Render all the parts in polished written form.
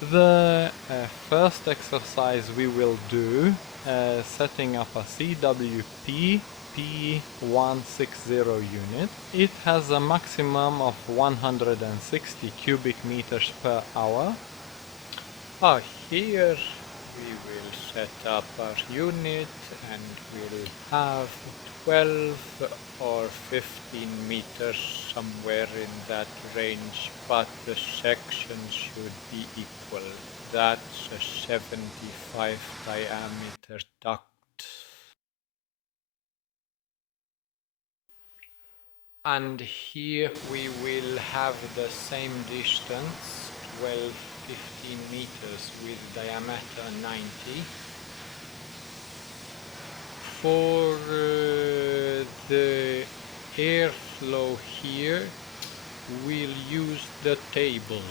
The first exercise we will do setting up a CWP P160 unit. It has a maximum of 160 cubic meters per hour. Here we will set up our unit and we'll have 12 or 15 meters, somewhere in that range, but the sections should be equal. That's a 75 diameter duct. And here we will have the same distance, 12, 15 meters with diameter 90. For the airflow here, we'll use the table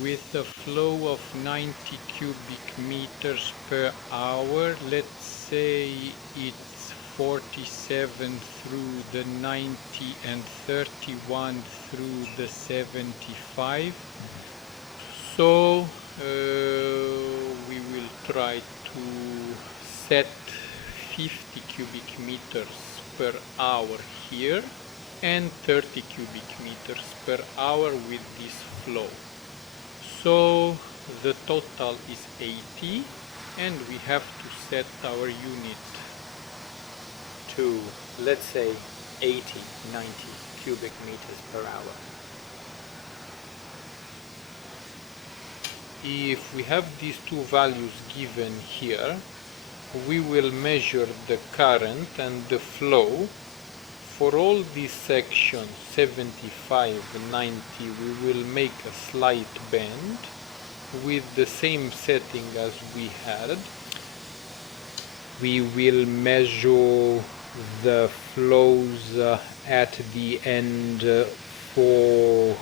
with a flow of 90 cubic meters per hour. Let's say it's 47 through the 90 and 31 through the 75. So we will try to set 50 cubic meters per hour here and 30 cubic meters per hour with this flow. So the total is 80, and we have to set our unit to, let's say, 80, 90 cubic meters per hour. If we have these two values given here, we will measure the current and the flow. For all these sections, 75, 90, we will make a slight bend with the same setting as we had. We will measure the flows at the end for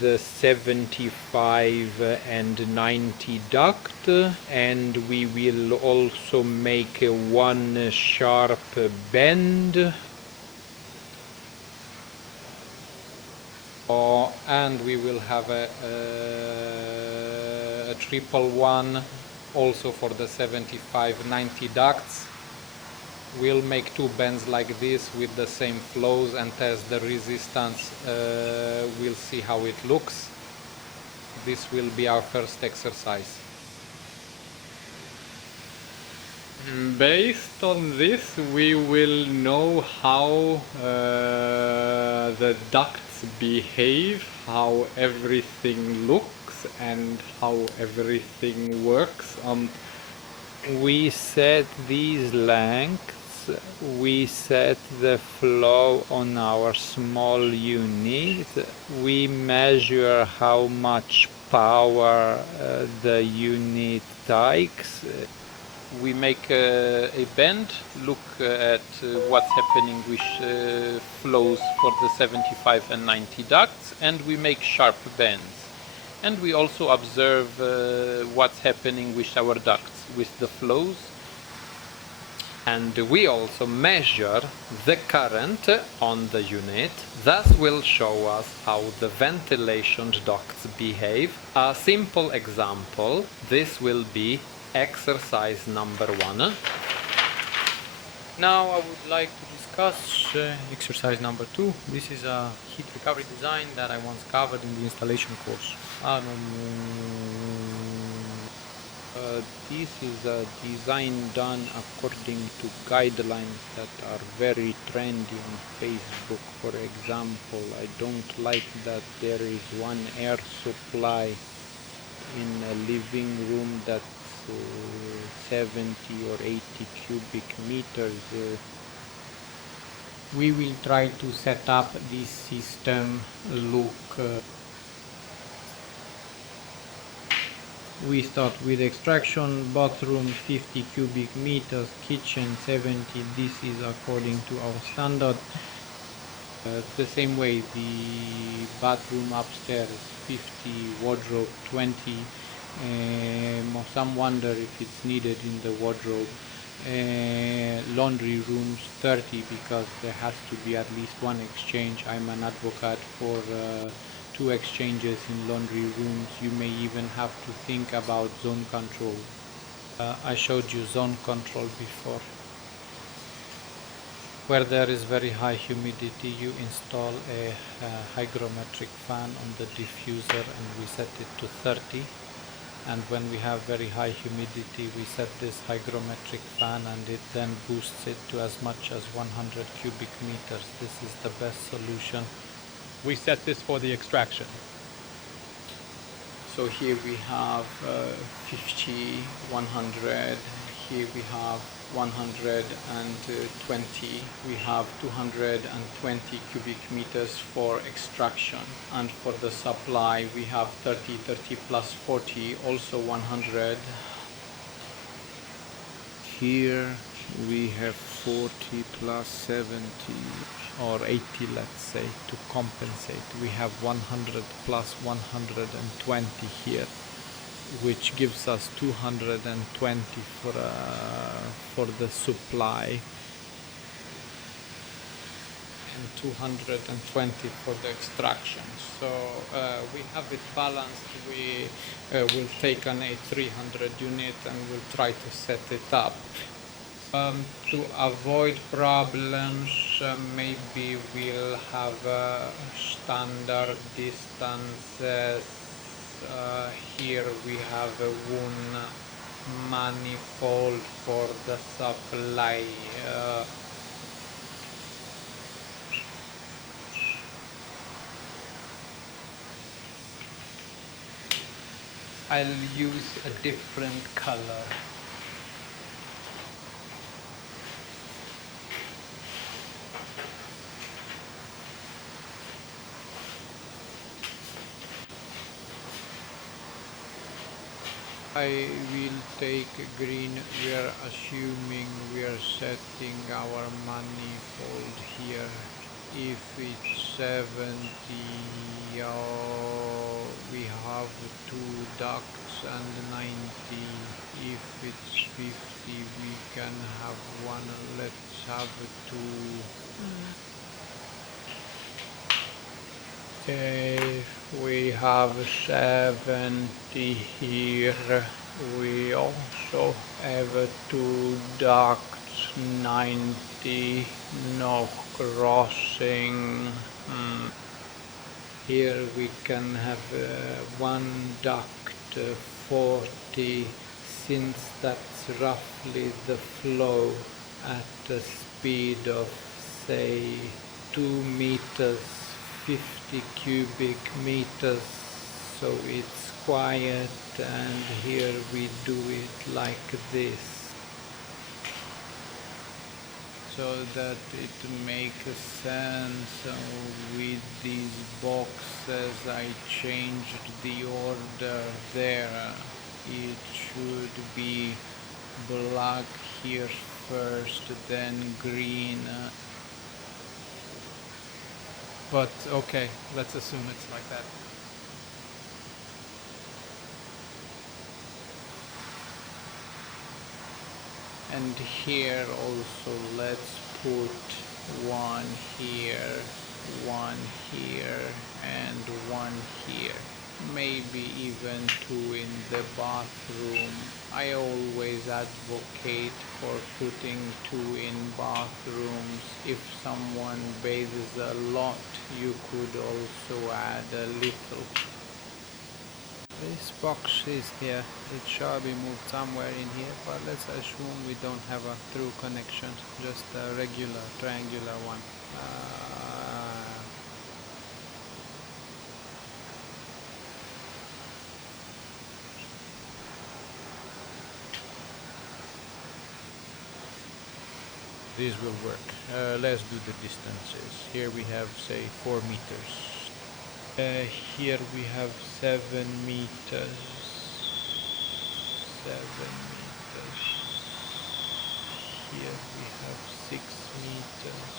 the 75 and 90 duct, and we will also make one sharp bend, and we will have a triple one also for the 75-90 ducts. We'll make two bends like this with the same flows and test the resistance. We'll see how it looks. This will be our first exercise. Based on this, we will know how the ducts behave, how everything looks, and how everything works. We set these lengths, we set the flow on our small unit, we measure how much power the unit takes. We make a bend, look at what's happening with flows for the 75 and 90 ducts, and we make sharp bends. And we also observe what's happening with our ducts, with the flows. And we also measure the current on the unit. That will show us how the ventilation ducts behave. A simple example, this will be exercise number 1. Now I would like to discuss exercise number 2. This is a heat recovery design that I once covered in the installation course. This is a design done according to guidelines that are very trendy on Facebook. For example, I don't like that there is one air supply in a living room that's 70 or 80 cubic meters. We will try to set up this system we start with extraction, bathroom 50 cubic meters, kitchen 70. This is according to our standard. The same way, the bathroom upstairs 50, wardrobe 20. Some wonder if it's needed in the wardrobe. Laundry rooms 30, because there has to be at least one exchange. I'm an advocate for two exchanges in laundry rooms, you may even have to think about zone control. I showed you zone control before. Where there is very high humidity, you install a hygrometric fan on the diffuser and we set it to 30. And when we have very high humidity, we set this hygrometric fan and it then boosts it to as much as 100 cubic meters. This is the best solution. We set this for the extraction. So here we have 50, 100, here we have 120, we have 220 cubic meters for extraction, and for the supply we have 30, 30 plus 40, also 100. Here we have 40 plus 70 or 80, let's say, to compensate. We have 100 plus 120 here, which gives us 220 for the supply and 220 for the extraction. So we have it balanced. We will take an A300 unit and we'll try to set it up. To avoid problems, maybe we'll have standard distances. Here we have a one manifold for the supply. I'll use a different color. I will take green. We are assuming we are setting our manifold here. If it's 70, we have two ducts, and 90. If it's 50, we can have one. Let's have two. Okay, we have 70 here. We also have two ducts, 90, no crossing. Here we can have one duct, 40, since that's roughly the flow at a speed of, say, 2 meters, 50 cubic meters, so it's quiet, and here we do it like this, so that it makes sense. With these boxes I changed the order there. It should be black here first, then green. But okay, let's assume it's like that. And here also let's put one here, and one here. Maybe even two in the bathroom. I always advocate for putting two in bathrooms. If someone bathes a lot, you could also add a little. This box is here. It shall be moved somewhere in here, but let's assume we don't have a through connection, just a regular triangular one. This will work. Let's do the distances. Here we have, say, 4 meters. Here we have 7 meters. 7 meters. Here we have 6 meters.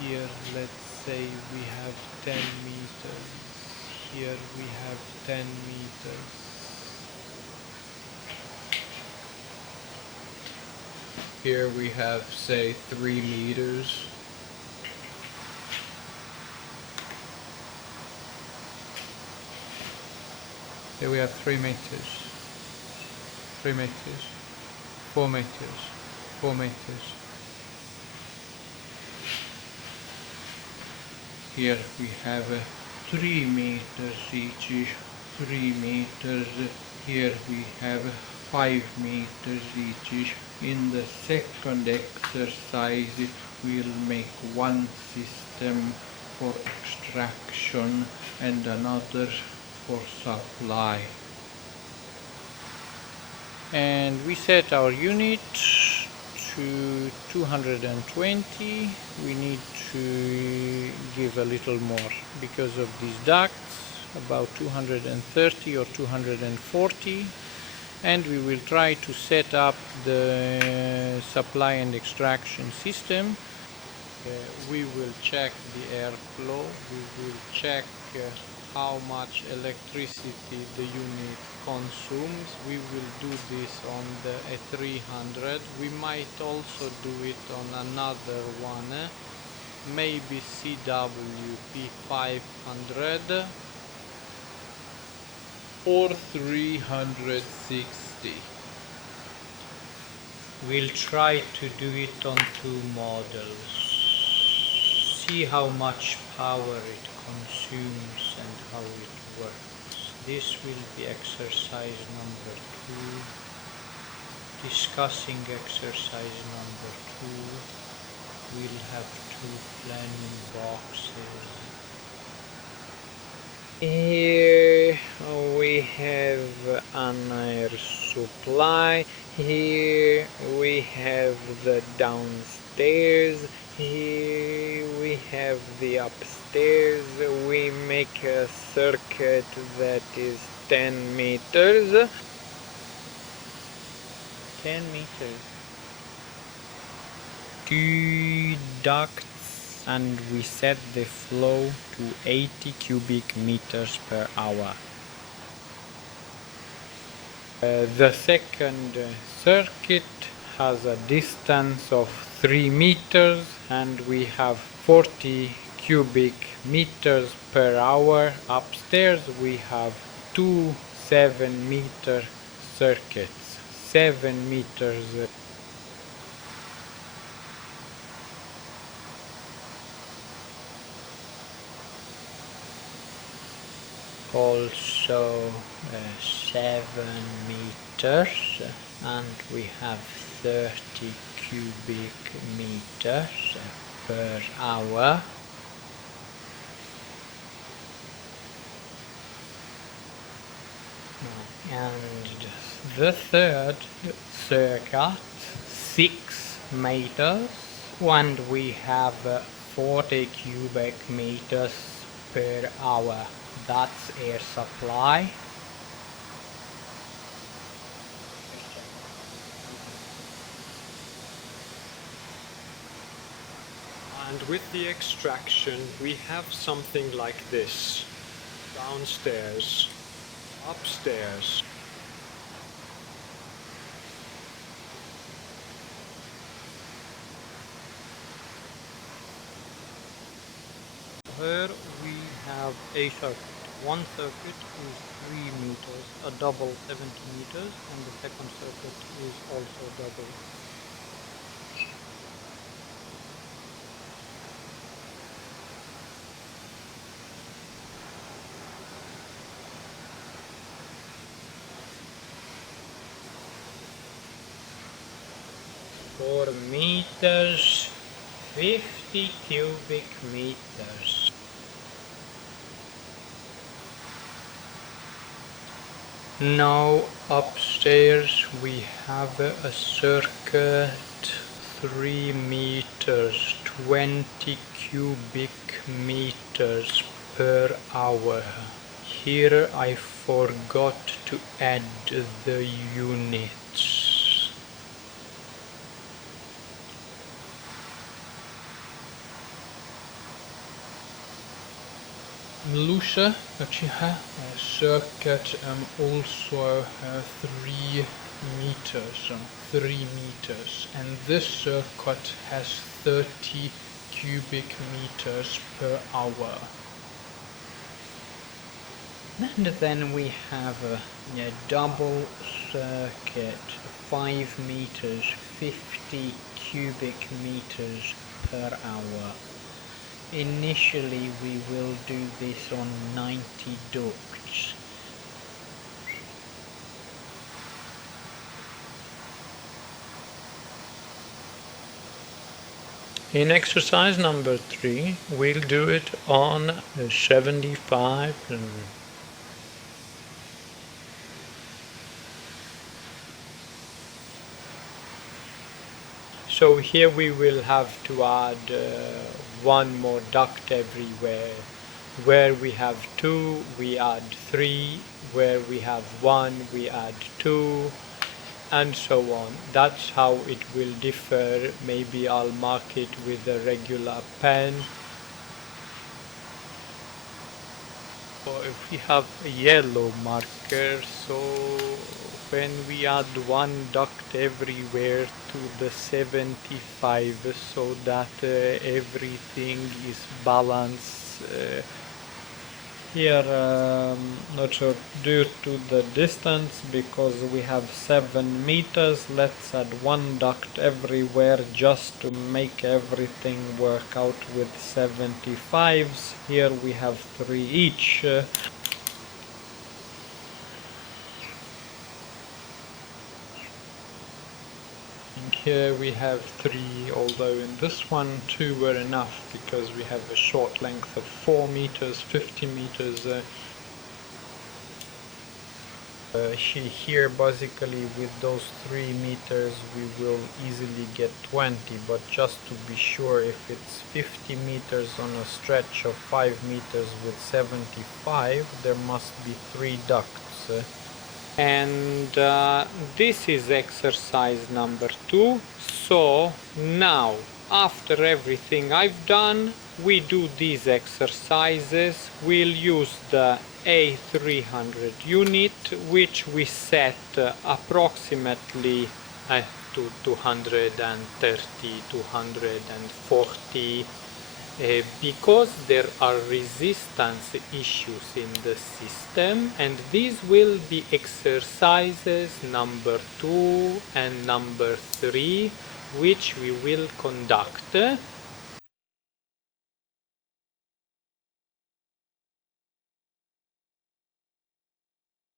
Here, let's say we have 10 meters. Here we have 10 meters. Here we have, say, 3 meters. Here we have 3 meters, 3 meters, 4 meters, 4 meters. Here we have 3 meters each, 3 meters. Here we have 5 meters each. In the second exercise we'll make one system for extraction and another for supply. And we set our unit to 220. We need to give a little more because of these ducts, about 230 or 240, and we will try to set up the supply and extraction system. We will check the airflow, we will check how much electricity the unit consumes. We will do this on the A300. We might also do it on another one, maybe CWP 500 or 360. We'll try to do it on 2 models. See how much power it consumes and how it works. This will be exercise number 2. Discussing exercise number 2. We'll have 2 planning boxes. Here we have an air supply. Here we have the downstairs. Here we have the upstairs. We make a circuit that is 10 meters. 10 meters. 2 ducts, and we set the flow to 80 cubic meters per hour. The second circuit has a distance of 3 meters and we have 40 cubic meters per hour. Upstairs we have 2 7-meter circuits. 7 meters. Also 7 meters, and we have 30 cubic meters per hour. And the third circuit, 6 meters, and we have 40 cubic meters per hour. That's air supply. And with the extraction we have something like this. Downstairs, upstairs. Here we have a circuit. One circuit is 3 meters, a double 70 meters, and the second circuit is also double. Four meters, 50 cubic meters. Now upstairs we have a circuit 3 meters, 20 cubic meters per hour. Here I forgot to add the units. Lucia, circuit also 3 meters, 3 meters, and this circuit has 30 cubic meters per hour. And then we have a double circuit, 5 meters, 50 cubic meters per hour. Initially we will do this on 90 ducts. In exercise number 3, we'll do it on 75. So here we will have to add one more duct everywhere. Where we have 2, we add 3. Where we have 1, we add 2. And so on. That's how it will differ. Maybe I'll mark it with a regular pen. So if we have a yellow marker, so when we add one duct everywhere to the 75 so that everything is balanced. Here, not sure, due to the distance, because we have 7 meters, let's add one duct everywhere just to make everything work out with 75s. Here we have 3 each. And here we have 3, although in this one 2 were enough because we have a short length of 4 meters, 50 meters. Here basically with those 3 meters we will easily get 20, but just to be sure, if it's 50 meters on a stretch of 5 meters with 75, there must be 3 ducts. And this is exercise number 2. So now, after everything I've done, we do these exercises. We'll use the A300 unit, which we set approximately to 230, 240, because there are resistance issues in the system, and these will be exercises number 2 and number 3, which we will conduct.